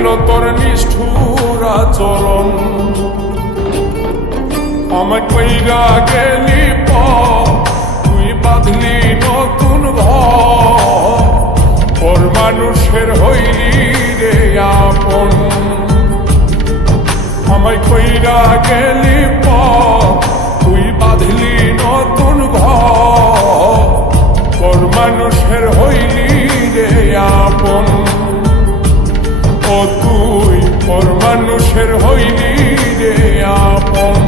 বুঝাইল তোর নিষ্ঠুর আচরণ। আমায় কইরা গেলি তুই বাঁধলি নতুন ঘর, পর মানুষের হইলি রে আপন। আমায় কইরা গেলি তুই বাঁধলি নতুন ঘর, পর মানুষের হইলি রে আপন। ও তুই পর মানুষের হইলি রে আপন।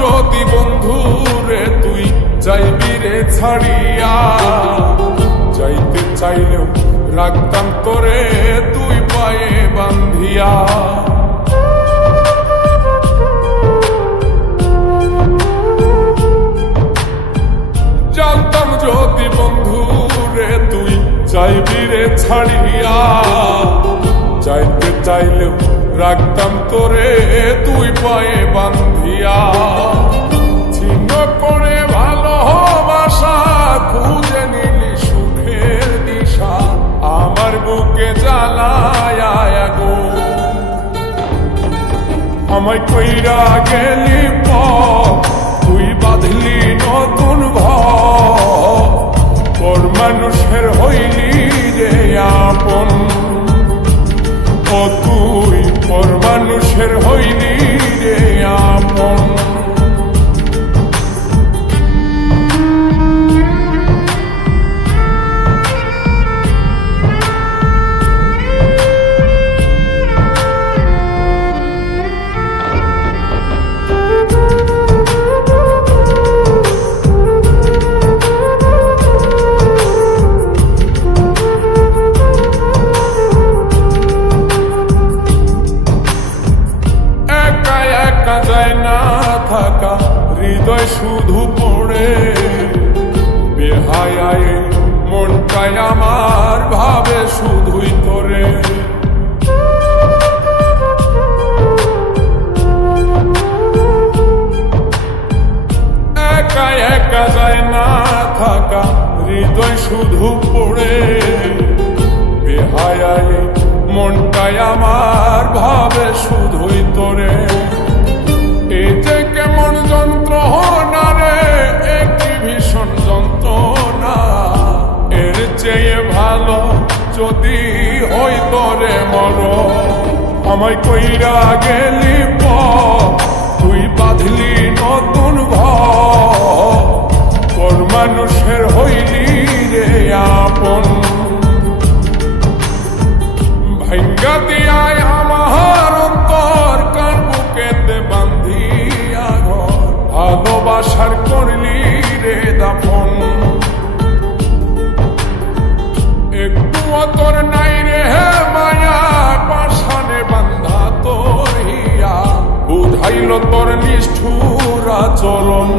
যদি বন্ধু রে তুই যাইবি রে ছাড়িয়া, যাইতে চাইলেও রাখতাম তোরে তুই পায়ে বান্ধিয়া। জানতাম যদি বন্ধু রে তুই যাইবি রে ছাড়িয়া, যাইতে চাইলেও রাখতাম তোরে তুই পায়ে বান্ধিয়া। ছিন্ন করে ভালোবাসা খুঁজে নিলি সুখের দিশা, আমার বুকে জ্বালায় আগুন। আমায় কইরা গেলি তুই বাঁধলি নতুন ঘর, পর মানুষের হইলি রে আপন। ও তুই পর মানুষের হইলি রে আপন। থাকা হৃদয় শুধু পড়ে বেহায়ায়, মনটাই আমার ভাবে শুধুই তোরে। একা একা যায় না থাকা হৃদয় শুধু পড়ে বেহায়ায়, মনটাই আমার ভাবে শুধুই তোরে। এই যে কেমন যন্ত্রণা রে, একটি ভীষণ যন্ত্রণা, এর চেয়ে ভালো যদি হইতো রে মর। আমায় কইরা গেলি তুই বাঁধলি নতুন ঘর, পর মানুষের হইলি রে আপন। ভাঙ্গা দিয়ায় আমার অন্তর কার বুকেতে বান্ধিয়া ঘর, ভালোবাসার করলি রে দাফন। একটু তোর নাই রে মায়া, পাশানে বান্ধা তোর হিয়া, বুঝাইল তোর নিষ্ঠুর আচরণ।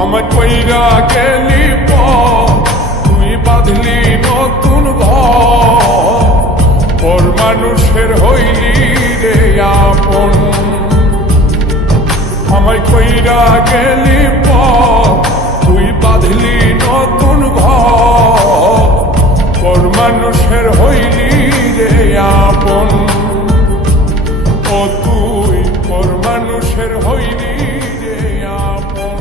আমায় কইরা গেলি তুই বাঁধলি নতুন ঘর, পর মানুষের হইলি রে আপন। আমায় কইরা গেলি তুই বাঁধলি নতুন ঘর, পর মানুষের হইলি রে আপন। ও তুই পর মানুষের হইলি রে আপন।